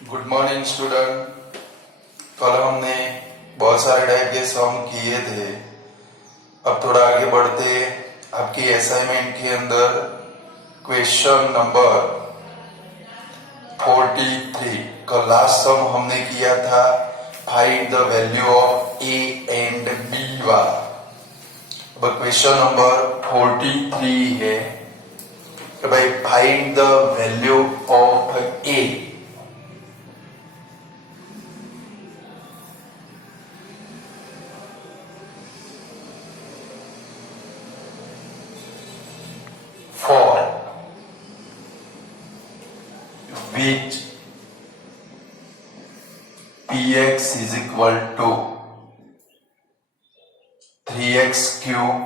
Good morning student. कल हमने बहुत सारे टाइप के सम किए थे। अब थोड़ा आगे बढ़ते आपकी असाइनमेंट के अंदर क्वेश्चन नंबर 43। कल लास्ट सम हमने किया था find the value of A and B वाला। अब क्वेश्चन नंबर 43 है कि भाई find the value of A. For which px is equal to 3x cube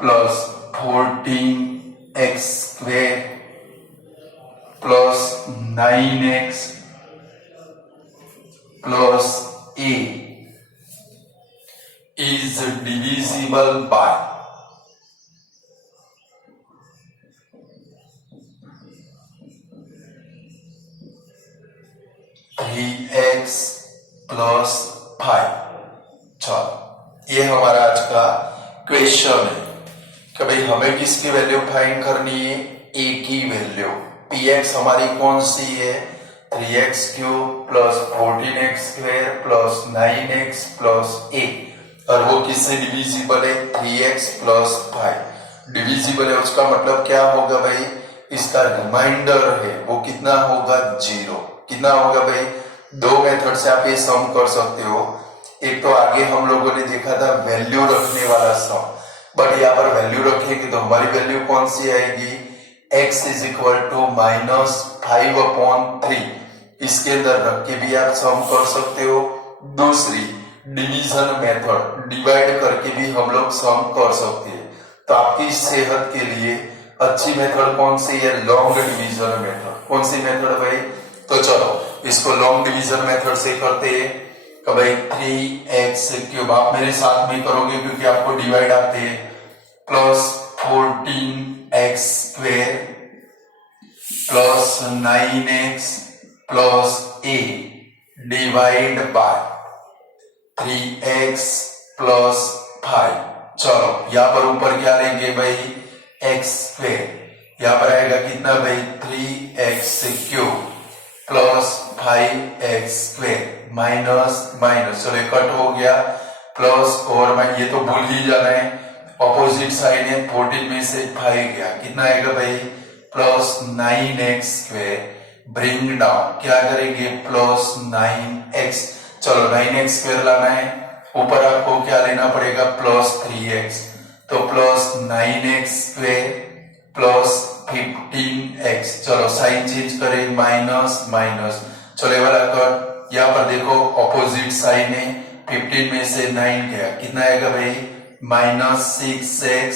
plus 14x square plus 9x plus a is divisible by 3x plus 5। चलो ये हमारा आज का क्वेश्चन है कि भाई हमें किसकी वैल्यू फाइंड करनी है, ए की वैल्यू। px हमारी कौन सी है, 3x cube plus 14x square plus 9x plus a, और वो किससे डिविजिबल है, 3x प्लस 5 डिविजिबल है। उसका मतलब क्या होगा भाई, इसका रिमाइंडर है वो कितना होगा, 0। कितना होगा भाई, दो मेथड से आप ये सम कर सकते हो। एक तो आगे हम लोगों ने देखा था वैल्यू रखने वाला सम, बट यहाँ पर वैल्यू रखेंगे तो हमारी वैल्यू कौन सी आएगी, x इज इक्वल टू -5/3। इसके अंदर रख के भी आप सम कर सकते हो। दूसरी डिवीजन मेथड, डिवाइड करके भी हम लोग सम कर सकते हैं। तो आपकी सेहत के लिए अच्छी मेथड कौन सी है, लॉन्ग डिवीजन मेथड। कौन सी मेथड भाई, तो चलो इसको लॉन्ग डिवीजन मेथड से करते हैं। तो भाई 3x क्यूब आप मेरे साथ में करोगे क्योंकि आपको डिवाइड आते हैं, plus 14x square plus 9x plus a divide by 3x plus 5। चलो यहाँ पर ऊपर क्या लेंगे भाई, x स्क्वायर। यहाँ पर आएगा कितना भाई, 3x cube plus 5x square minus minus, चलो कट हो गया, प्लस और माइनस, ये तो भूल ही जाना है, ऑपोजिट साइड है, 14 में से 5 गया, कितना आएगा भाई, plus 9x square. Bring down क्या करेंगे, प्लस 9x। चलो 9x स्क्वायर लाना है, ऊपर आपको क्या लेना पड़ेगा, प्लस 3x। तो plus 9x square plus 15x। चलो साइन चेंज करें, माइनस माइनस, चलो ये वाला कर। यहाँ पर देखो ऑपोजिट साइन है, 15 में से 9 गया, कितना आएगा भाई, -6x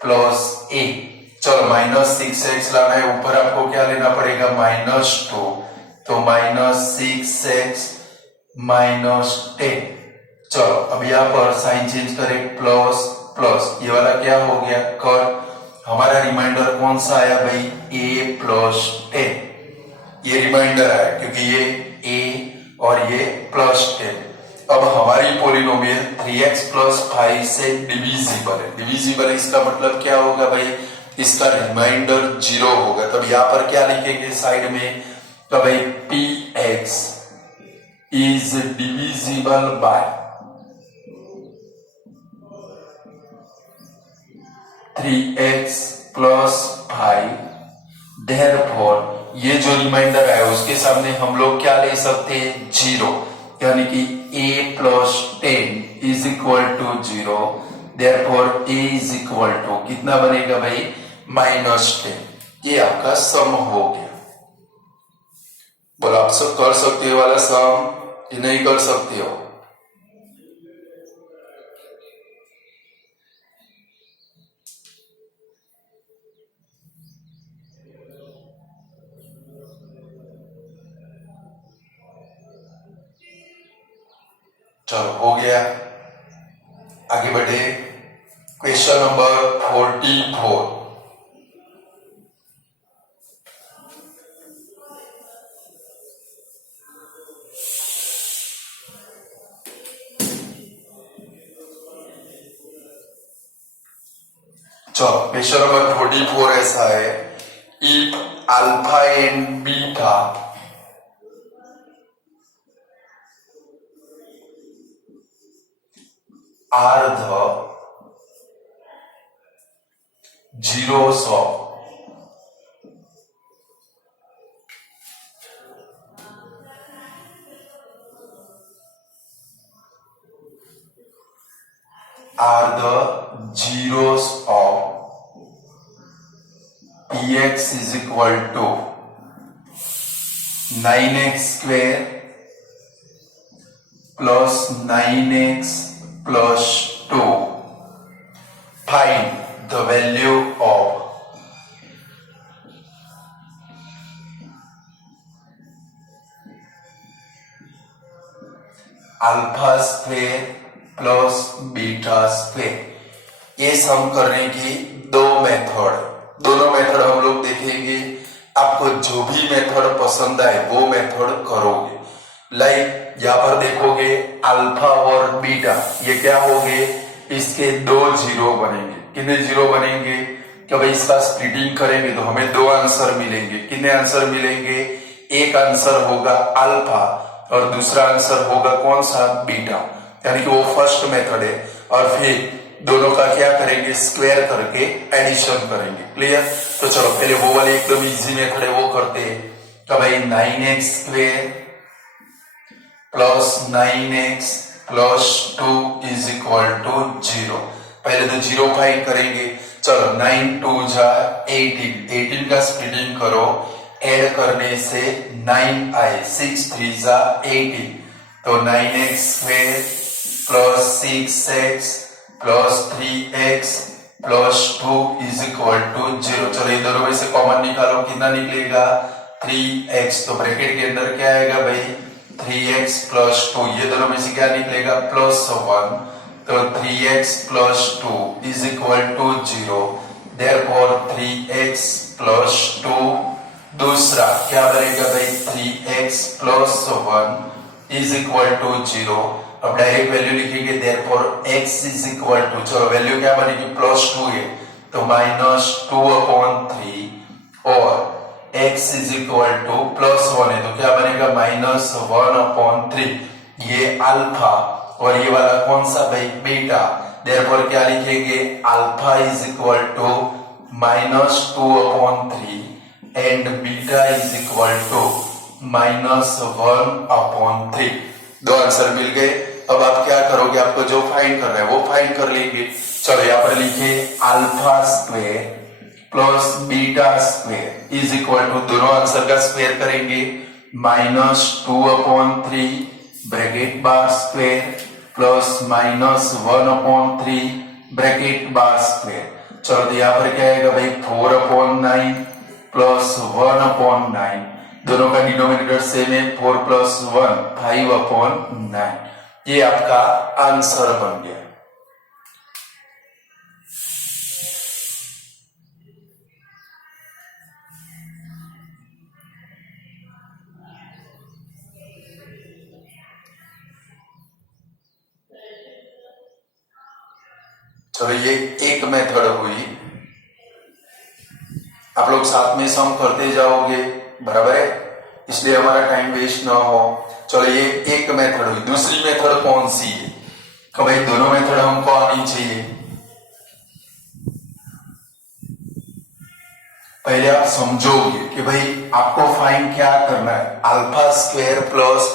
प्लस a। चलो -6x लाना है, ऊपर आपको क्या लेना पड़ेगा, -2। तो -6x -10। चलो अब यहाँ पर साइन चेंज करें, प्लस प्लस, ये वाला क्या हो गया, कट। हमारा रिमाइंडर कौन सा आया भाई, a प्लस 10। ये रिमाइंडर आया क्योंकि ये a और ये प्लस 10। अब हमारी पोलिनोमियल 3x प्लस 5 से डिविजिबल है। डिविजिबल है इसका मतलब क्या होगा भाई, इसका रिमाइंडर 0 होगा। तब यहाँ पर क्या लिखेंगे साइड में, तो भाई px is divisible by 3x plus 5। Therefore ये जो रिमाइंडर है उसके सामने हम लोग क्या ले सकते हैं, 0, यानी कि a plus 10 is equal to 0। Therefore a is equal to कितना बनेगा भाई, -10। ये आपका सम हो गया। बोला आप सब कर सकते हो वाला सम कि नहीं कर सकते हो, चलो हो गया। आगे बढ़े, क्वेश्चन नंबर 44। चलो क्वेश्चन नंबर 44 ऐसा है, if alpha and beta are the zeros of px is equal to 9x square plus 9x plus 2. Find the value of alpha square plus beta square. ये सम करने की दो मेथड, दोनों method हम लोग देखेंगे। आपको जो भी मेथड पसंद आए वो मेथड करोगे। लाइक यहाँ पर देखोगे अल्फा और बीटा, ये क्या होंगे, इसके दो जीरो बनेंगे। कितने जीरो बनेंगे, कि भाई इसका स्प्लिटिंग करेंगे तो हमें दो आंसर मिलेंगे। कितने आंसर मिलेंगे, एक आंसर होगा अल्फा और दूसरा आंसर होगा कौन सा, बीटा, यानी कि वो फर्स्ट मेथड है। और फिर दोनों का क्या करेंगे, स्क्वायर करके एडिशन करेंगे। क्लियर। तो चलो पहले वो वाले एकदम इजी मेथड है वो करते हैं। तो भाई 9x square plus 9x plus 2 is equal to 0। पहले तो 0 फाइंड करेंगे। चलो 9 2 जा 18 का स्प्लिटिंग करो, ऐड करने से 9 आए, 6 3 जा 18, तो 9x square plus 6x plus 3x plus 2 is equal to 0। चलो ये दोनों में से कॉमन निकालो, कितना निकलेगा, 3x। तो ब्रैकेट के अंदर क्या आएगा भाई, 3x प्लस 2, ये दोनों में से क्या निकलेगा, प्लस 1, तो 3x plus 2 is equal to 0। Therefore 3x plus 2, दूसरा क्या बनेगा भाई, 3x plus 1 is equal to 0। अब डायरेक्ट वैल्यू लिखेंगे, therefore x is equal to, चलो वैल्यू क्या बनेगी, प्लस 2 है तो -2/3, और x is equal to plus 1 है तो क्या बनेगा, -1/3। ये अल्फा और ये वाला कौन सा भाई, बीटा। देयरफॉर क्या लिखेंगे, alpha is equal to -2/3 and beta is equal to -1/3। दो आंसर मिल गए। अब आप क्या करोगे, आपको जो फाइंड कर रहे हैं वो फाइंड कर लेंगे। चलो यहाँ पर लिखिए alpha square plus beta square is equal to, दोनों आंसर का स्क्वायर करेंगे, -2/3 bracket bar square plus -1/3 bracket bar square. चलो तो यहाँ पर क्या आएगा भाई, 4/9 प्लस 1/9, दोनों का डिनोमिनेटर सेम है, 4 प्लस 1 5/9। ये आपका आंसर बन गया। चलो ये एक मेथड हुई, आप लोग साथ में सम करते जाओगे, बराबर है, इसलिए हमारा टाइम वेस्ट ना हो। चलो ये एक मेथड हुई। दूसरी मेथड कौन सी है, कि भाई दोनों मेथड हमको आनी चाहिए। पहले आप समझोगे कि भाई आपको फाइंड क्या करना है, alpha square plus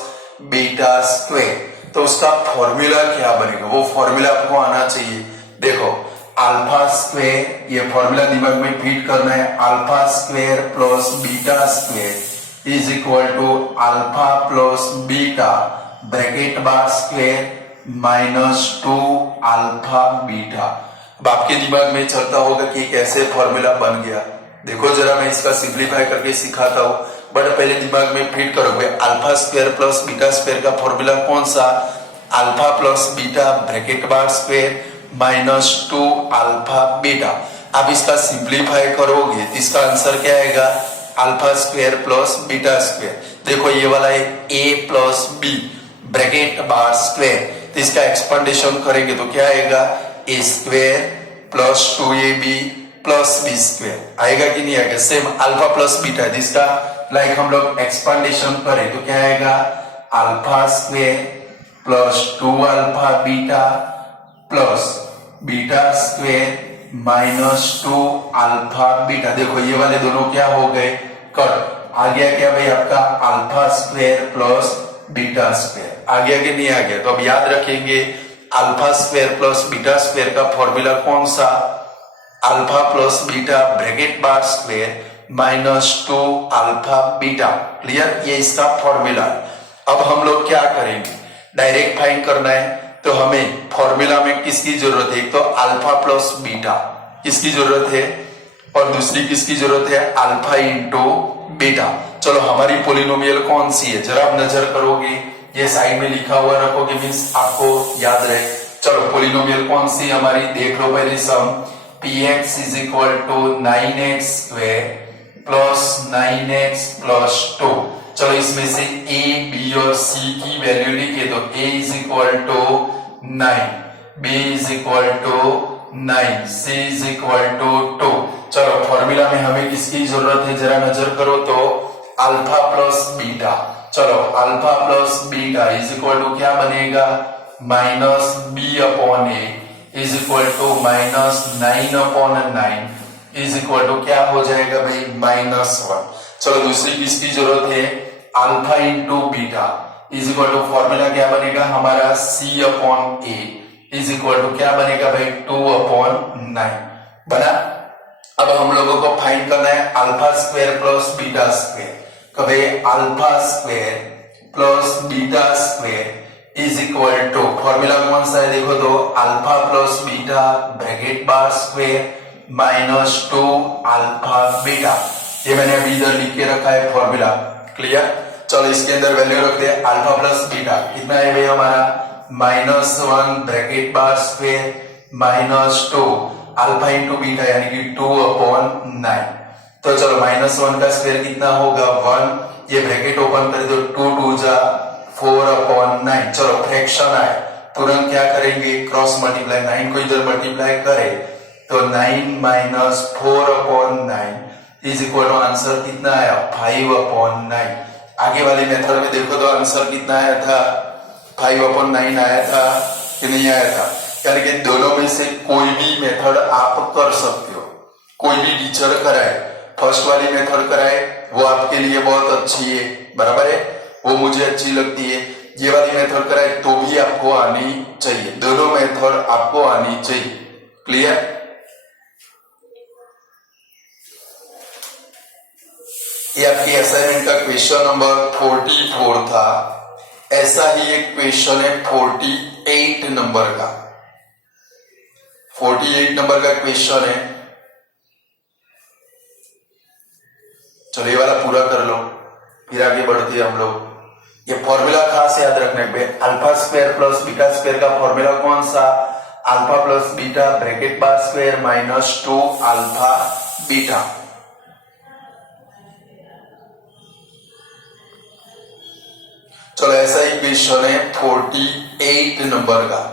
beta square, तो उसका फॉर्मूला क्या बनेगा, वो फॉर्मूला आपको आना चाहिए। देखो अल्फा स्क्वायर, ये फॉर्मूला दिमाग में फीड करना है, alpha square plus beta square is equal to alpha plus beta bracket bar square -2 alpha beta. अब आपके दिमाग में चलता होगा कि कैसे फॉर्मूला बन गया। देखो जरा मैं इसका सिंप्लीफाई करके सिखाता हूं, बट पहले दिमाग में फीड करोगे, alpha square plus beta square का फॉर्मूला कौन सा, alpha plus beta bracket bar square -2 alpha beta. आप इसका सिंप्लीफाई करोगे तो इसका आंसर क्या आएगा, alpha square plus beta square. देखो ये वाला है a plus B bracket bar square, तो इसका एक्सपेंडेशन करेंगे तो क्या आएगा, a square plus 2ab plus B square आएगा कि नहीं आएगा। सेम अल्फा प्लस बीटा जिसका लाइक हम लोग एक्सपांडेशन करें तो क्या आएगा, alpha square plus 2 alpha beta plus beta square minus 2 alpha beta. देखो ये वाले दोनों क्या हो गए, कट। आ गया क्या भाई आपका alpha square plus beta square, आ गया कि नहीं आ गया। तो अब याद रखेंगे alpha square plus beta square का फॉर्मूला कौन सा, alpha plus beta bracket bar square minus 2 alpha beta. Clear, ये इसका फॉर्मूला। अब हम लोग क्या करेंगे, डायरेक्ट फाइंड करना है तो हमें फॉर्मूला में किसकी जरूरत है, एक तो अल्फा प्लस बीटा किसकी जरूरत है और दूसरी किसकी जरूरत है, अल्फा इंटू बीटा। चलो हमारी पोलिनोमियल कौन सी है, जरा आप नजर करोगे, ये साइड में लिखा हुआ रखोगे मीन्स आपको याद रहे। चलो पोलिनोमियल कौन सी हमारी देख लो पहले sum, px is equal to 9x square plus 9x plus 2। चलो इसमें से a b और c की वैल्यू लिखे तो a is equal to 9, b is equal to 9, c is equal to 2। चलो फॉर्मूला में हमें किसकी जरूरत है, जरा नजर करो तो अल्फा प्लस बीटा। चलो alpha plus beta is equal to क्या बनेगा, minus B upon A is equal to minus 9 upon 9 is equal to क्या हो जाएगा भाई, -1। चलो दूसरी किसकी जरूरत है, alpha into beta is equal to formula क्या बनेगा हमारा, c upon A is equal to क्या बनेगा भाई, 2 अपॉन 9 बना। अब हम लोगों को फाइंड करना है alpha square plus beta square. कभी alpha square plus beta square is equal to formula कौन सा है, देखो तो alpha plus beta bracket bar square minus 2 alpha beta. ये मैंने अभी इधर लिख के रखा है फॉर्मूला। क्लियर, चलो इसके अंदर वैल्यू रखते हैं अल्फा प्लस बीटा कितना है भाई हमारा, -1 bracket bar square minus 2 alpha into beta यानी कि 2 अपॉन 9। तो चलो -1 का स्क्वायर कितना होगा 1, ये ब्रैकेट ओपन कर दो 2 2 जा 4 अपॉन 9। चलो फ्रैक्शन आए तुरंत क्या करेंगे, क्रॉस मल्टीप्लाई, 9 को इधर मल्टीप्लाई करे तो 9 minus 4 upon 9 is equal to answer कितना आया, 5 अपॉन 9। आगे वाले मेथड में देखो तो आंसर कितना आया था, 5 अपॉन 9 आया था कि नहीं आया था। यानी कि दोनों में से कोई भी मेथड आप कर सकते हो, कोई भी टीचर कराए, फर्स्ट वाली मेथड कराए वो आपके लिए बहुत अच्छी है, बराबर है, वो मुझे अच्छी लगती है। ये वाली मेथड कराए तो भी आपको आनी चाहिए, दोनों मेथड आपको आनी चाहिए। क्लियर, ये आपकी असाइनमेंट का क्वेश्चन नंबर 44 था। ऐसा ही एक क्वेश्चन है 48 नंबर का, 48 नंबर का क्वेश्चन है। चलो ये वाला पूरा कर लो फिर आगे बढ़ते हैं हम लोग। ये फॉर्मूला खास याद रखने पे, alpha square plus beta square का फॉर्मूला कौन सा, alpha plus beta bracket bar square minus 2 alpha beta. चलो ऐसा ही क्वेश्चन है 48 नंबर का,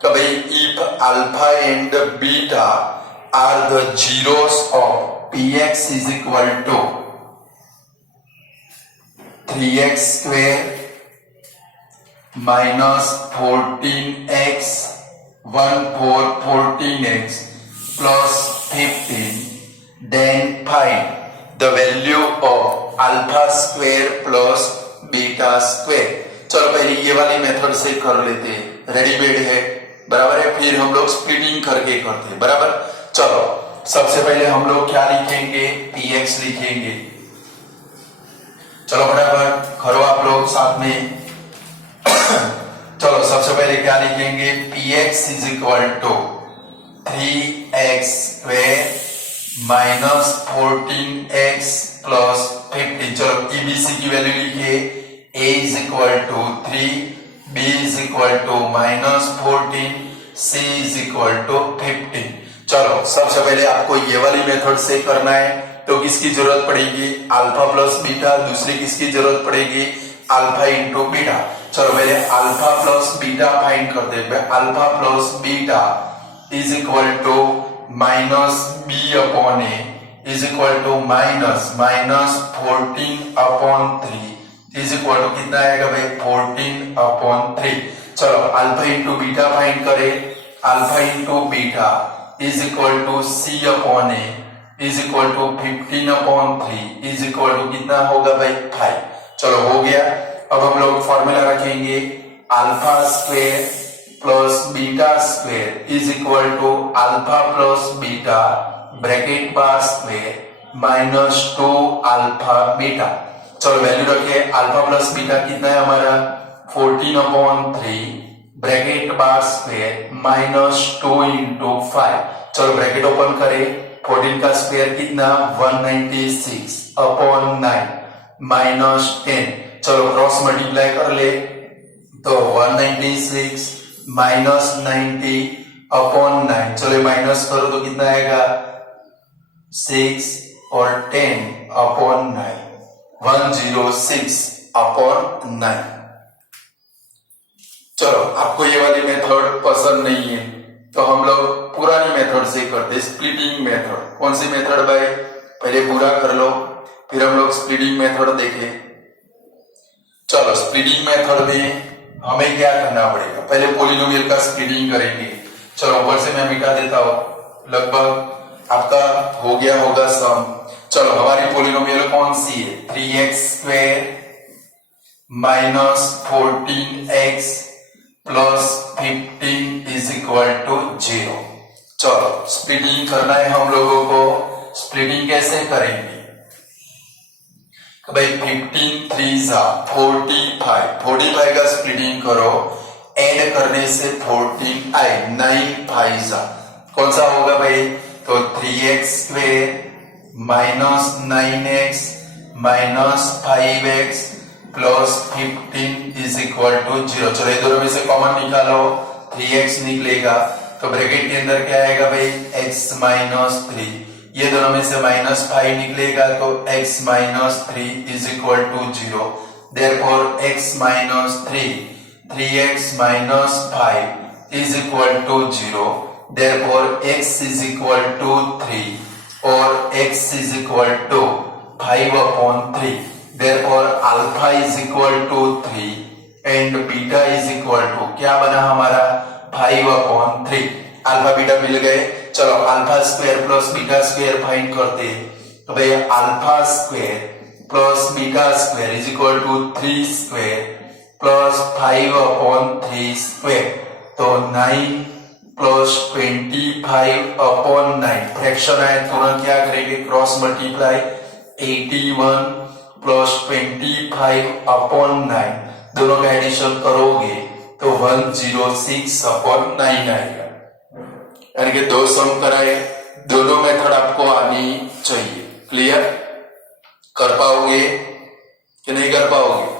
कभी if alpha and beta are the zeros of px is equal to 3x square minus 14x 14x plus 15, then find the value of alpha square plus beta square. चलो पहले ये वाली मेथड से कर लेते हैं, रेडीमेड है, बराबर है, फिर हम लोग स्प्लिटिंग करके करते हैं, बराबर। चलो सबसे पहले हम लोग क्या लिखेंगे, px लिखेंगे। चलो बराबर करो आप लोग साथ में। चलो सबसे पहले क्या लिखेंगे, px is equal to 3x square minus 14x plus 15। चलो EBC की वैल्यू लिखिए, a is equal to 3, b is equal to minus 14, c is equal to 15। चलो सबसे पहले आपको ये वाली मेथड से करना है तो किसकी जरूरत पड़ेगी, अल्फा प्लस बीटा, दूसरी किसकी जरूरत पड़ेगी, अल्फा इंटू बीटा। चलो पहले अल्फा प्लस बीटा फाइंड करते हैं। Alpha plus beta is equal to minus B upon A is equal to minus 14/3 is equal to कितना आएगा भाई 14/3। चलो अल्फा इंटू बीटा फाइंड करें। Alpha into beta is equal to C upon A is equal to 15/3 is equal to कितना होगा भाई 5। चलो हो गया। अब हम लोग फॉर्मूला रखेंगे alpha square plus beta square is equal to alpha plus beta bracket bar square minus 2 alpha beta. चलो वैल्यू रखे अल्फा प्लस बीटा कितना है हमारा 14/3 bracket bar square minus 2 into 5। चलो ब्रैकेट ओपन करें 14 का स्क्वायर कितना 196/9 माइनस 10। चलो क्रॉस मल्टीप्लाई कर ले तो 196 माइनस 90/9। चलो माइनस करो तो कितना आएगा 6 और 10/9 106/9। चलो आपको ये वाली मेथड पसंद नहीं है तो हम लोग पुरानी मेथड से करते स्प्लिटिंग मेथड। कौन सी मेथड भाई पहले पूरा कर लो फिर हम लोग स्प्लिटिंग मेथड देखें। चलो स्प्लिटिंग मेथड में हमें क्या करना पड़ेगा पहले पॉलिनोमियल का स्प्लिटिंग करेंगे। चलो ऊपर से मैं मिटा देता हूं लगभग आपका हो गया होगा सम। चलो हमारी पॉलिनोमियल कौन सी है 3x² minus 14x plus 15 is equal to 0। चलो स्प्लिटिंग करना है हम लोगों को। स्प्लिटिंग कैसे करेंगे भाई 15 3 45 का स्प्लिटिंग करो ऐड करने से 14 आए 9 5 कौन सा होगा भाई तो 3x² minus 9x minus 5x plus 15 is equal to 0। चलो ये दोनों में से कॉमन निकालो 3x निकलेगा तो ब्रैकेट के अंदर क्या आएगा भाई x माइनस 3। ये दोनों में से माइनस 5 निकलेगा तो x minus 3 is equal to 0। Therefore x minus 3x minus 5 is equal to 0। Therefore x is equal to 3 और x is equal to 5/3। Therefore alpha is equal to 3 and beta is equal to क्या बना हमारा 5/3। Alpha beta मिल गए। चलो alpha square plus beta square find करते हैं तो भाई alpha square plus beta square is equal to 3 square plus 5/3 square. तो 9 प्लस 25/9 फ्रैक्शन है तुरंत क्या करेंगे क्रॉस मल्टीप्लाई 81 प्लस 25/9 दोनों का एडिशन करोगे तो 106/9 आएगा। यानी कि दो सम कराए दोनों मेथड आपको आनी चाहिए। क्लियर कर पाओगे कि नहीं कर पाओगे।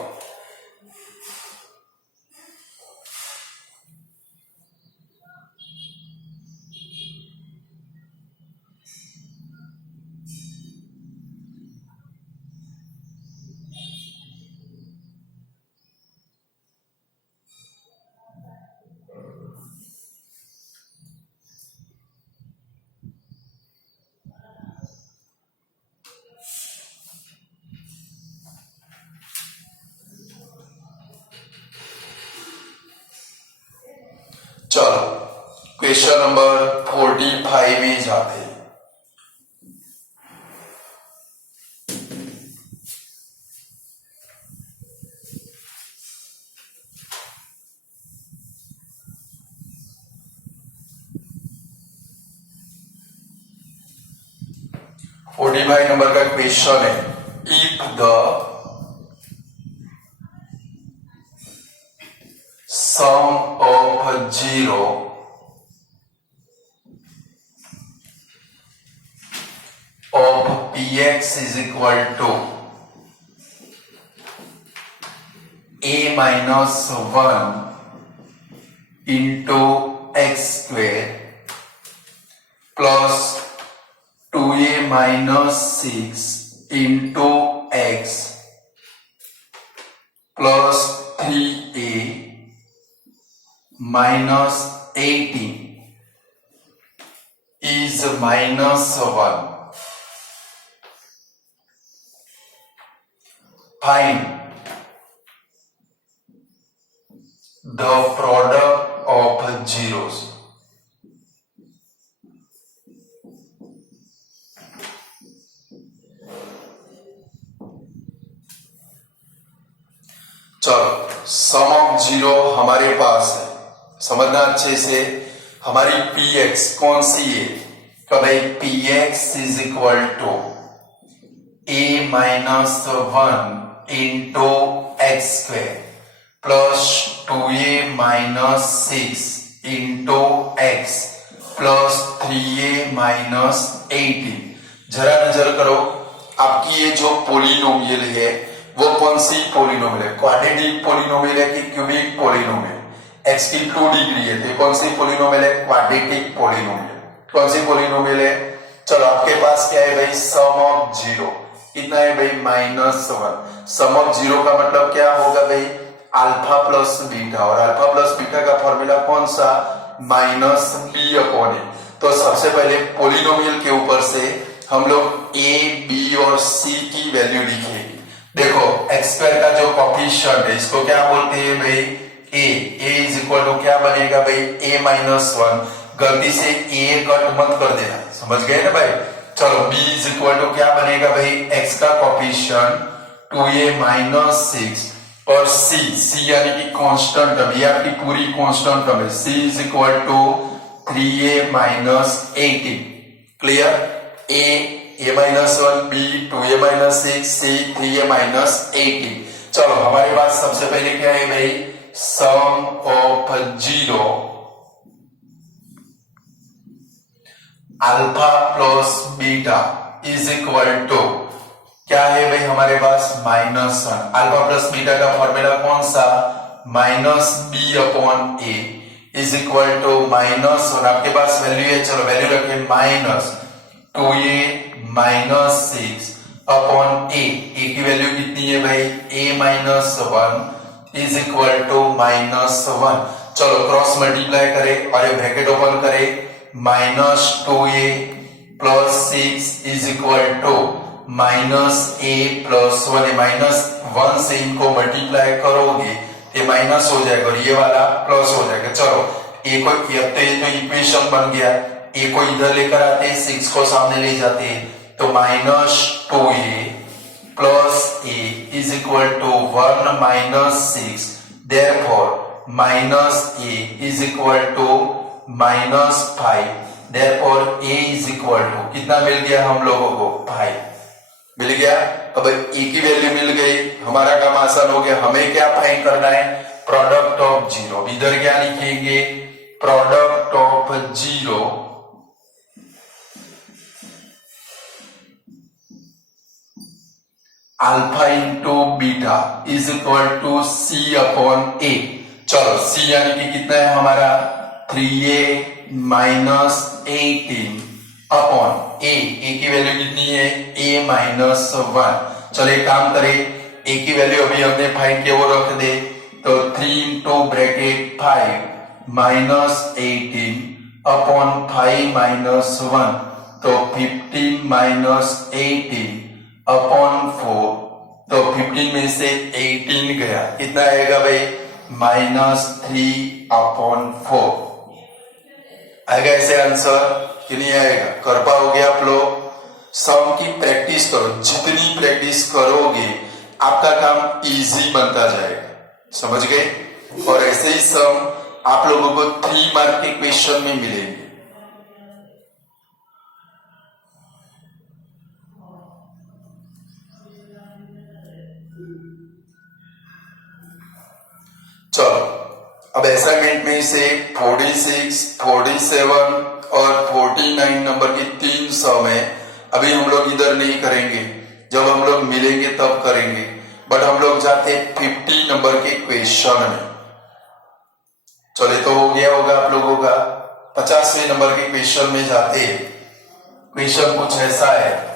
चलो क्वेश्चन नंबर 45 में जाते हैं। नंबर का क्वेश्चन है if the sum of 0 of px is equal to a minus 1 into x square plus 2a minus 6 into x plus 3a minus 18 is is -1. Find the product of zeros. चलो सम of zero हमारे पास है, समझना अच्छे से। हमारी P x कौन सी है? तो भाई P X is equal to A minus 1 into X square plus 2a minus 6 into X plus 3a minus 18। जरा नजर करो, आपकी ये जो पोलिनोमियल है वो कौन सी पोलिनोमियल है? क्वाड्रेटिक पोलिनोमियल है कि क्यूबिक पोलिनोमियल? एक्स की 2 डिग्री है, तो कौन सी पोलिनोमियल है? Quadratic polynomial. कौन सी पोलिनोमियल है? चलो आपके पास क्या है भाई? सम ऑफ जीरो कितना है भाई? -1। सम ऑफ जीरो का मतलब क्या होगा भाई? अल्फा प्लस बीटा, और अल्फा प्लस बीटा का फॉर्मूला कौन सा? -b/a। तो सबसे पहले पोलिनोमियल के ऊपर से हम लोग a, b और c की वैल्यू लिखेंगे। देखो एक्स स्क्वायर का जो कॉफिशिएंट है इसको क्या बोलते हैं भाई? a इज इक्वल टू क्या बनेगा भाई? a-1। गलती से a कट मत कर देना, समझ गए ना भाई? चलो b इज इक्वल टू क्या बनेगा भाई? x का कॉफिशिएंट 2a-6 और c यानी कि कांस्टेंट टर्म, ये आपकी पूरी कांस्टेंट टर्म है। c is equal to 3a-18। Clear? a-1, b 2a-6, c 3a-18। चलो हमारे पास सबसे पहले क्या है भाई? Sum of zero alpha plus beta is equal to क्या है भाई हमारे पास? -1। अल्फा प्लस बीटा का फॉर्मूला कौन सा? -b/a is equal to -1। आपके पास वैल्यू है, चलो वैल्यू रखें -2a-6 अपॉन a की वैल्यू कितनी है भाई? a-1 is equal to -1। चलो क्रॉस मल्टीप्लाई करें और ये ब्रैकेट ओपन करें। -2a plus 6 is equal to -a plus 1। -1 से इनको मल्टीप्लाई करोगे ये माइनस हो जाएगा और ये वाला प्लस हो जाएगा। चलो a को अब तो ये तो इक्वेशन बन गया, a को इधर लेकर आते हैं, 6 को सामने ले जाते हैं, तो -2a plus a is equal to 1 - 6। Therefore -a is equal to -5। Therefore a is equal to कितना मिल गया हम लोगों को? 5 मिल गया। अब a की वैल्यू मिल गई, हमारा काम आसान हो गया। हमें क्या फाइंड करना है? Product of zero. इधर क्या लिखेंगे? Product of zero alpha into beta is equal to c upon a। चलो c यानी कि कितना है हमारा? 3a-18 अपॉन a की वैल्यू कितनी है? a-1। चलो एक काम करें, a की वैल्यू अभी हमने फाइंड किया वो रख दे, तो 3 इंटू ब्रैकेट 5 -18 अपॉन 5-1, तो 15 - 18 अपॉन 4, तो 15 में से 18 गया, कितना आएगा भाई? -3 अपॉन 4 आएगा ऐसे आंसर कि नहीं आएगा? कर पाओगे आप लोग? सम की प्रैक्टिस करो, जितनी प्रैक्टिस करोगे आपका काम इजी बनता जाएगा, समझ गए? और ऐसे ही सम आप लोगों को 3 मार्क के क्वेश्चन में मिलेंगे। चलो अब असाइनमेंट में से 46, 47 और 49 नंबर की 3 सम है। अभी हम लोग इधर नहीं करेंगे, जब हम लोग मिलेंगे तब करेंगे, बट हम लोग जाते 50 नंबर के क्वेश्चन में। चले तो हो गया होगा आप लोगों का। 50वें नंबर के क्वेश्चन में जाते हैं। क्वेश्चन कुछ ऐसा है,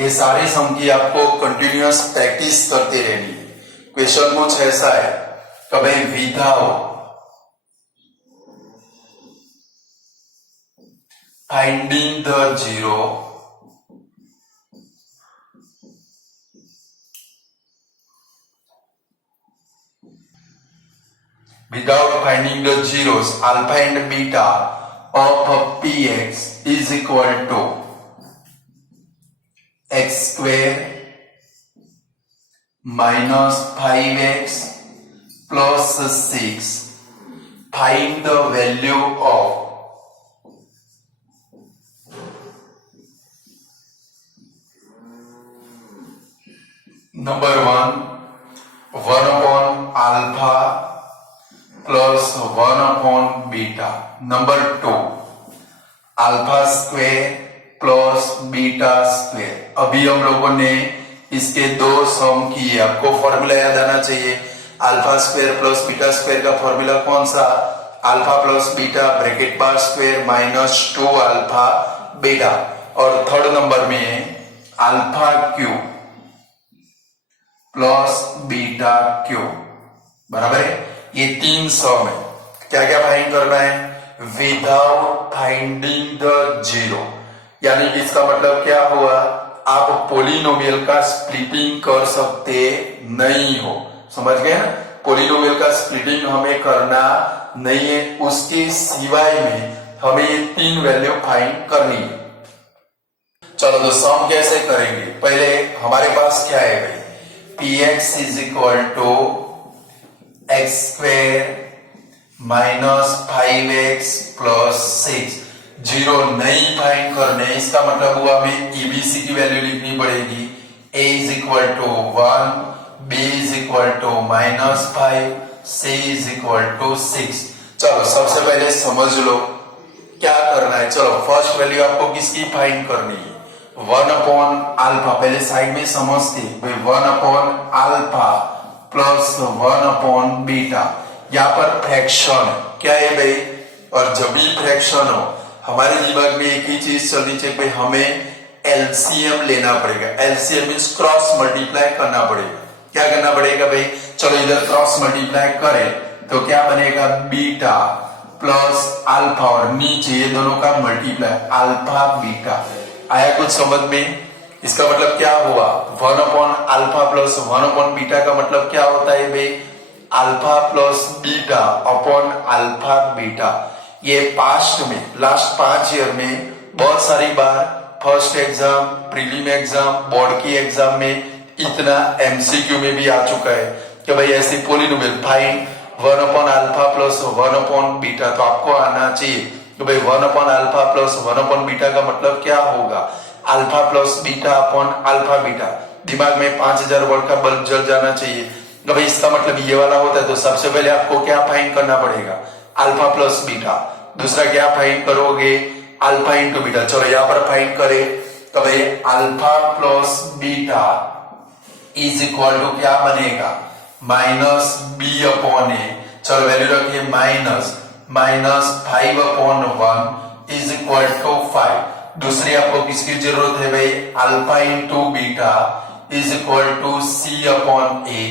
ये सारे सम की आपको कंटिन्यूअस प्रैक्टिस करते रहनी है। क्वेश्चन कुछ ऐसा है कि भाई without finding the zero without finding the zeros alpha and beta of px is equal to x square minus 5x plus 6. Find the value of number 1 upon alpha plus 1 upon beta. Number 2 alpha square plus beta square. अभी हम लोगों ने इसके दो सम किए, आपको formula याद आना चाहिए। Alpha square plus beta square का फॉर्मूला कौन सा? Alpha plus beta bracket bar square minus 2 alpha beta. और थर्ड नंबर में alpha cube plus beta cube बराबर है। ये तीन सम है। क्या क्या फाइंड करना है? विदाउट फाइंडिंग द जीरो, यानी कि इसका मतलब क्या हुआ? आप पोलिनोमियल का स्प्लिटिंग कर सकते नहीं हो, समझ गए ना? पोलिनोमियल का स्प्लिटिंग हमें करना नहीं है, उसके सिवाय में हमें ये तीन वैल्यू फाइंड करनी है। चलो तो सम कैसे करेंगे? पहले हमारे पास क्या है भाई? px is equal to X square minus 5x plus 6। Zero नहीं फाइंड करने, इसका मतलब हुआ हमें ईबीसी की वैल्यू लिखनी पड़ेगी। a is equal to 1, b is equal to -5, c is equal to 6। चलो सबसे पहले समझ लो क्या करना है। चलो फर्स्ट वैल्यू आपको किसकी फाइंड करनी है? 1 अपॉन अल्फा। पहले साइड में समझते भाई 1 upon alpha plus 1 upon beta. यहाँ पर फ्रैक्शन क्या है भाई? और जब भी फ्रैक्शन हो हमारे दिमाग में एक ही चीज चलनी चाहिए भाई, हमें एलसीएम लेना पड़ेगा। एलसीएम मींस क्रॉस मल्टीप्लाई करना पड़ेगा। क्या करना पड़ेगा भाई? चलो इधर क्रॉस मल्टीप्लाई करें तो क्या बनेगा? बीटा प्लस अल्फा और नीचे ये दोनों का मल्टीप्लाई अल्फा बीटा। आया कुछ समझ में? इसका मतलब क्या हुआ? 1 upon alpha plus 1 upon beta का मतलब क्या होता है भाई? Alpha plus beta upon alpha beta. ये पास्ट में लास्ट 5 ईयर में बहुत सारी बार first exam, prelim exam, board की एग्जाम में इतना एमसीक्यू में भी आ चुका है कि भाई ऐसे polynomial find 1 upon alpha plus 1 upon beta. तो आपको आना चाहिए तो भाई 1 upon alpha plus 1 upon beta का मतलब क्या होगा? Alpha plus beta upon alpha beta. दिमाग में 5000 वोल्ट का बल्ब जल जाना चाहिए। तो भाई इसका मतलब ये वाला होता है। तो सबसे पहले आपको क्या फाइंड करना पड़ेगा? Alpha plus beta. दूसरा क्या फाइंड करोगे? Alpha into beta. चलो यहाँ पर फाइंड करें तो भाई alpha plus beta is equal to क्या बनेगा? Minus B upon A. चलो वैल्यू रखिए minus 5 upon 1 is equal to 5। दूसरी आपको किसकी जरूरत है भाई? Alpha into beta is equal to C upon A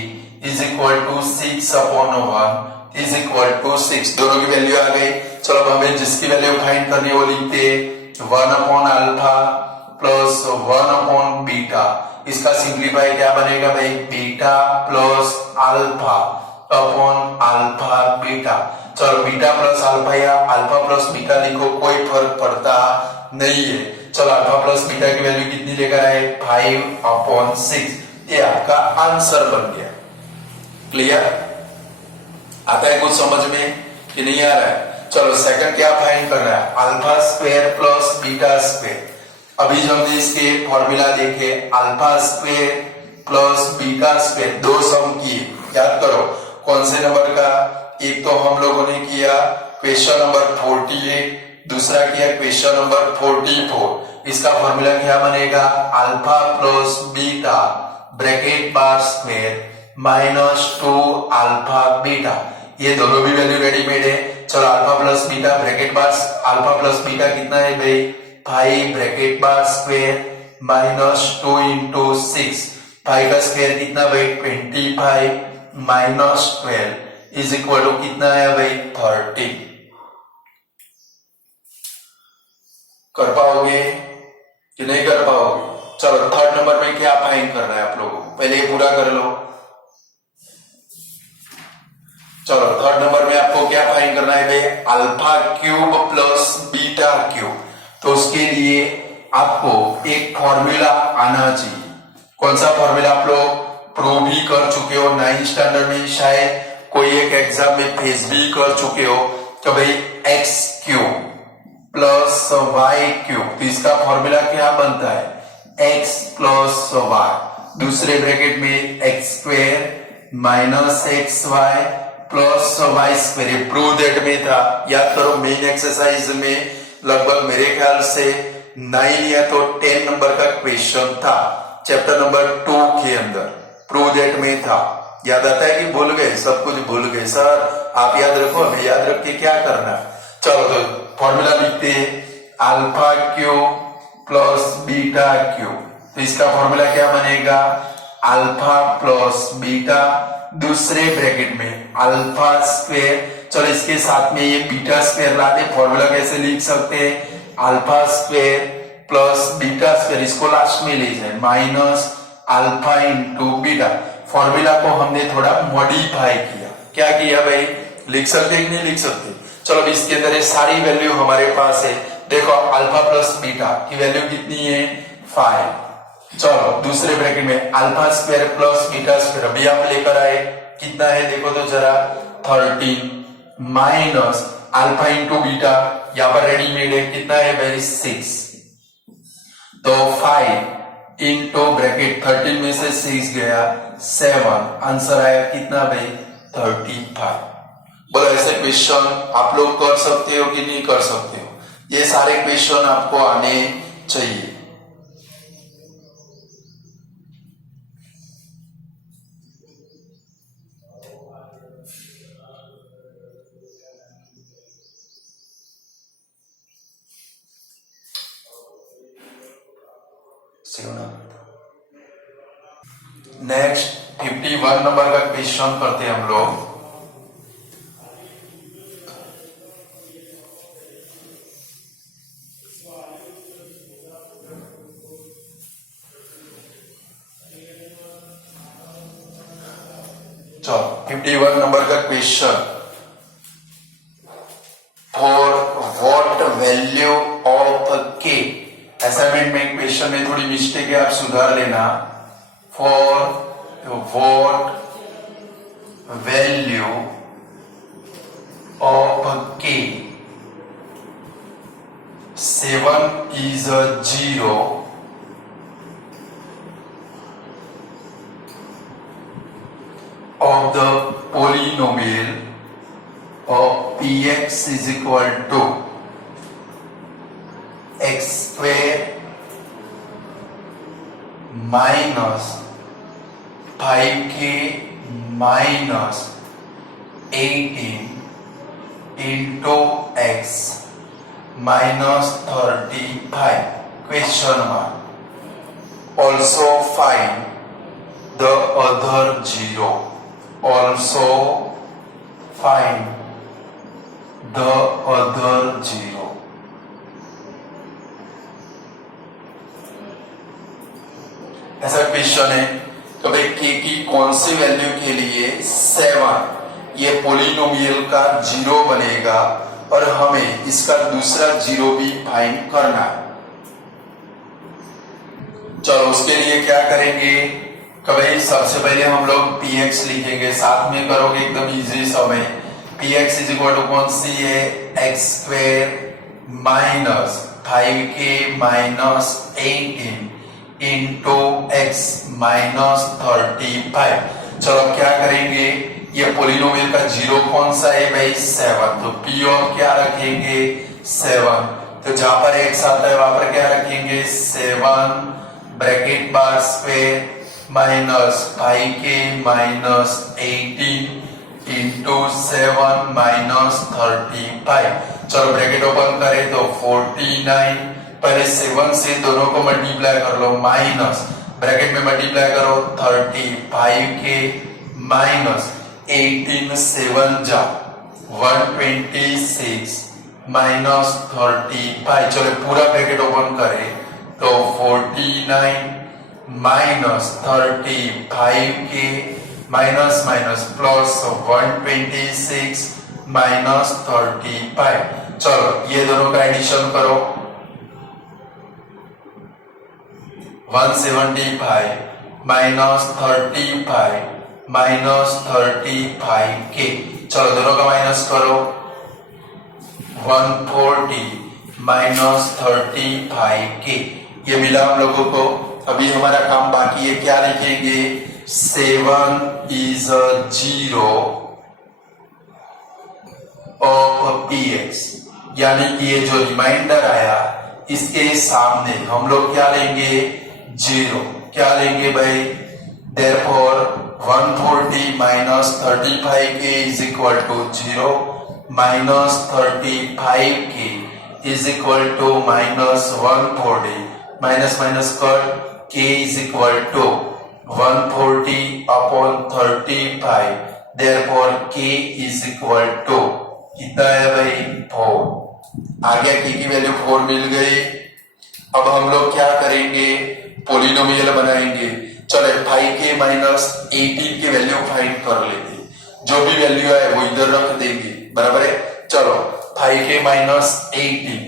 is equal to 6 upon 1 is equal to 6। दोनों की वैल्यू आ गई। चलो अब हमें जिसकी वैल्यू फाइंड करनी है वो लिखते 1 upon alpha plus 1 upon beta. इसका सिंप्लीफाई क्या बनेगा भाई? Beta plus alpha upon alpha beta. चलो बीटा प्लस अल्फा या अल्फा प्लस बीटा लिखो, कोई फर्क पड़ता नहीं है। चलो अल्फा प्लस बीटा की वैल्यू कितनी लेकर आए? 5 अपॉन 6। ये आपका आंसर बन गया। क्लियर? आता है कुछ समझ में कि नहीं आ रहा है? चलो सेकंड क्या फाइंड करना है? Alpha square plus beta square. अभी जो हमने इसके फॉर्मूला देखे alpha square plus beta square, दो सम किए। याद करो कौन से नंबर का? एक तो हम लोगों ने किया क्वेश्चन नंबर 48, दूसरा किया क्वेश्चन नंबर 44। इसका फॉर्मूला क्या बनेगा? Alpha plus beta bracket bar square minus 2 alpha beta. ये दोनों भी वैल्यू रेडीमेड है। चलो अल्फा प्लस बीटा ब्रैकेट बार अल्फा प्लस बीटा कितना है भाई? 5 ब्रैकेट बार स्क्वायर -2 × 6, 5 का स्क्वायर कितना भाई 25 -12 इज इक्वल टू कितना है भाई 30। कर पाओगे कि नहीं कर पाओगे? चलो थर्ड नंबर में क्या फाइंड करना है आप लोगों को, पहले ये पूरा कर लो। चलो थर्ड नंबर में आपको क्या फाइंड करना है भाई, alpha cube plus beta cube. तो उसके लिए आपको एक फॉर्मूला आना चाहिए। कौन सा फॉर्मूला आप लोग प्रूव भी कर चुके हो 9th स्टैंडर्ड में, शायद कोई एक एग्जाम में फेस भी कर चुके हो। तो भाई X cube plus Y cube, तो इसका फॉर्मूला क्या बनता है एक्स प्लस वाई, दूसरे ब्रैकेट में X square minus X Y plus Y square. Prove that में था, याद करो मेन एक्सरसाइज में लगभग मेरे ख्याल से 9 या तो 10 नंबर का क्वेश्चन था चैप्टर नंबर 2 के अंदर, प्रूव दैट में था। याद आता है कि भूल गए? सब कुछ भूल गए सर, आप याद रखो, हमें याद रख के क्या करना है। चलो तो फॉर्मूला लिखते हैं alpha cube plus beta cube. तो इसका फॉर्मूला क्या बनेगा अल्फा प्लस बीटा, दूसरे ब्रैकेट में अल्फा स्क्वायर, चलो इसके साथ में ये बीटा स्क्वायर लाते, फॉर्मूला कैसे लिख सकते हैं alpha square plus beta square, इसको लास्ट में ले जाए minus alpha into beta. Formula को हमने थोड़ा मॉडिफाई किया, क्या किया भाई, लिख सकते कि नहीं लिख सकते? चलो इसके अंदर ये सारी वैल्यू हमारे पास है। देखो अल्फा प्लस बीटा की वैल्यू कितनी है 5। चलो दूसरे ब्रैकेट में alpha square plus beta square अभी आप लेकर आए, कितना है देखो तो जरा 13 माइनस अल्फा इंटू बीटा, यहां पर रेडीमेड है, कितना है भाई 6। तो 5 इंटू ब्रैकेट 13 में से 6 गया 7, आंसर आया कितना भाई 35। बोलो ऐसे क्वेश्चन आप लोग कर सकते हो कि नहीं कर सकते हो? ये सारे क्वेश्चन आपको आने चाहिए। नेक्स्ट 51 नंबर का क्वेश्चन करते हैं हम लोग। चलो 51 नंबर का question, for what value of के, असाइनमेंट में क्वेश्चन में थोड़ी मिस्टेक है, आप सुधार लेना। फॉर व्हाट वैल्यू ऑफ के 7 is a 0 of the polynomial of px is equal to x square minus 5k minus 18 into x minus 35 question mark. Also find the other 0. Also find the other 0. ऐसा question है तो भाई के की कौन सी value के लिए 7 ये पोलिनोमियल का 0 बनेगा और हमें इसका दूसरा 0 भी फाइंड करना है। चलो उसके लिए क्या करेंगे, भाई सबसे पहले हम लोग px लिखेंगे, साथ में करोगे एकदम इजी समय। px इज इक्वल टू कौन सी है x square minus 5k minus 18 into x minus 35। चलो क्या करेंगे, ये पोलिनोमियल का 0 कौन सा है भाई 7, तो p और क्या रखेंगे 7, तो जहां पर x आता है वहां पर क्या रखेंगे 7 bracket bar square minus 5k minus 18 into 7 minus 35। चलो ब्रैकेट ओपन करें तो 49 पहले 7 से दोनों को मल्टीप्लाई कर लो, माइनस ब्रैकेट में मल्टीप्लाई करो 35k माइनस 18 7 जा 126 माइनस 35। चलो पूरा ब्रैकेट ओपन करें तो 49 minus 35k minus minus plus 126 minus 35। चलो ये दोनों का एडिशन करो 175 माइनस 35 माइनस 35k। चलो दोनों का माइनस करो 140 माइनस 35k। ये मिला हम लोगों को। अभी हमारा काम बाकी है, क्या लिखेंगे 7 is a 0 of px, यानी कि ये जो रिमाइंडर आया इसके सामने हम लोग क्या लेंगे 0। क्या लेंगे भाई, therefore 140 minus 35k is equal to 0 minus 35k is equal to minus 140 minus minus कर k is equal to 140 upon 35, therefore k is equal to कितना है भाई 4। आ गया, k की वैल्यू 4 मिल गई। अब हम लोग क्या करेंगे, पोलिनोमियल बनाएंगे। चलो 5k माइनस 18 की वैल्यू फाइंड कर लेते, जो भी वैल्यू है वो इधर रख देंगे, बराबर है। चलो 5k minus 18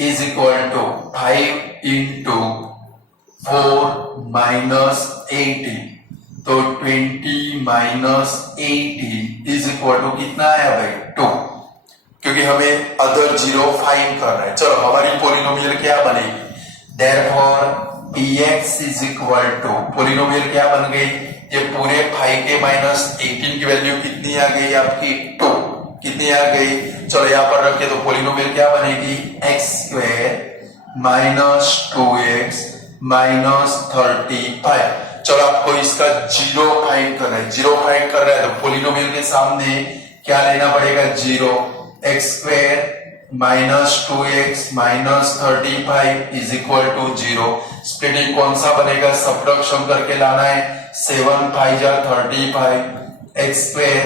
is equal to 5 into 4 minus 18, तो 20 माइनस 18 इज इक्वल टू कितना है भाई 2, क्योंकि हमें अदर जीरो फाइंड करना है। चलो हमारी पोलिनोमियल क्या बनेगी, therefore px is equal to, polynomial क्या बन गई, ये पूरे 5k माइनस 18 की वैल्यू कितनी आ गई आपकी 2, कितनी आ गई। चलो यहाँ पर रखे तो पोलिनोमियल क्या बनेगी x square minus 2x minus 35। चलो आपको इसका जीरो फाइंड करना है, जीरो फाइंड कर रहा है तो पोलिनोमियल के सामने क्या लेना पड़ेगा 0। X square minus 2x minus 35 is equal to 0। Splitting कौन सा बनेगा, सब्ट्रैक्शन करके लाना है, 7 5 जा 35, X square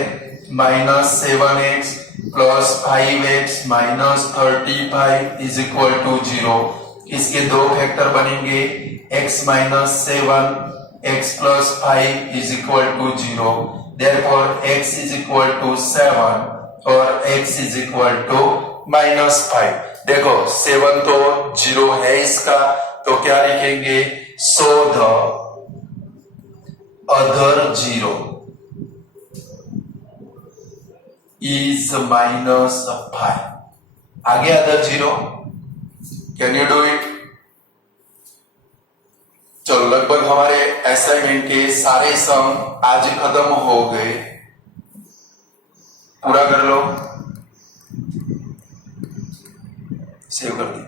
minus 7x plus 5x minus 35 is equal to 0। इसके दो फैक्टर बनेंगे, x minus 7 x plus 5 is equal to 0, therefore x is equal to 7 और x is equal to minus 5। देखो 7 तो 0 है इसका, तो क्या लिखेंगे, so the other 0 is minus 5। आगे other 0, can you do it. चलो लगभग हमारे असाइनमेंट के सारे सम आज खत्म हो गए, पूरा कर लो, सेव कर दी।